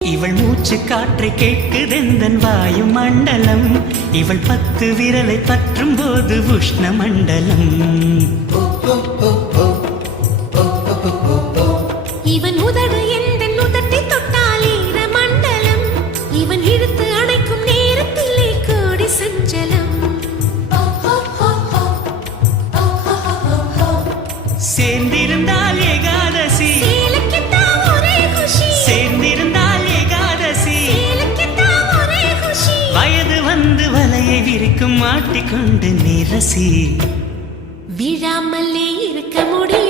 இவள் மூச்சு காற்றை கேட்குதெந்தன் வாயு மண்டலம். இவள் 10 விரலை பற்றும் போது உஷ்ண மண்டலம். இவன் உதடு எந்த உதட்டை தொட்டால் ஈர மண்டலம். இவன் இழுத்து அணைக்கும் நேரத்திலே கோடி சஞ்சலம். சேர்ந்திருந்தால் ஏகாதசி, சேர்ந்திருந்தால் ஏகாதசி. வயது வந்து வலையை விரிக்கும் மாட்டிக்கொண்டு நிரசி. விழாமலே இருக்க முடியும்.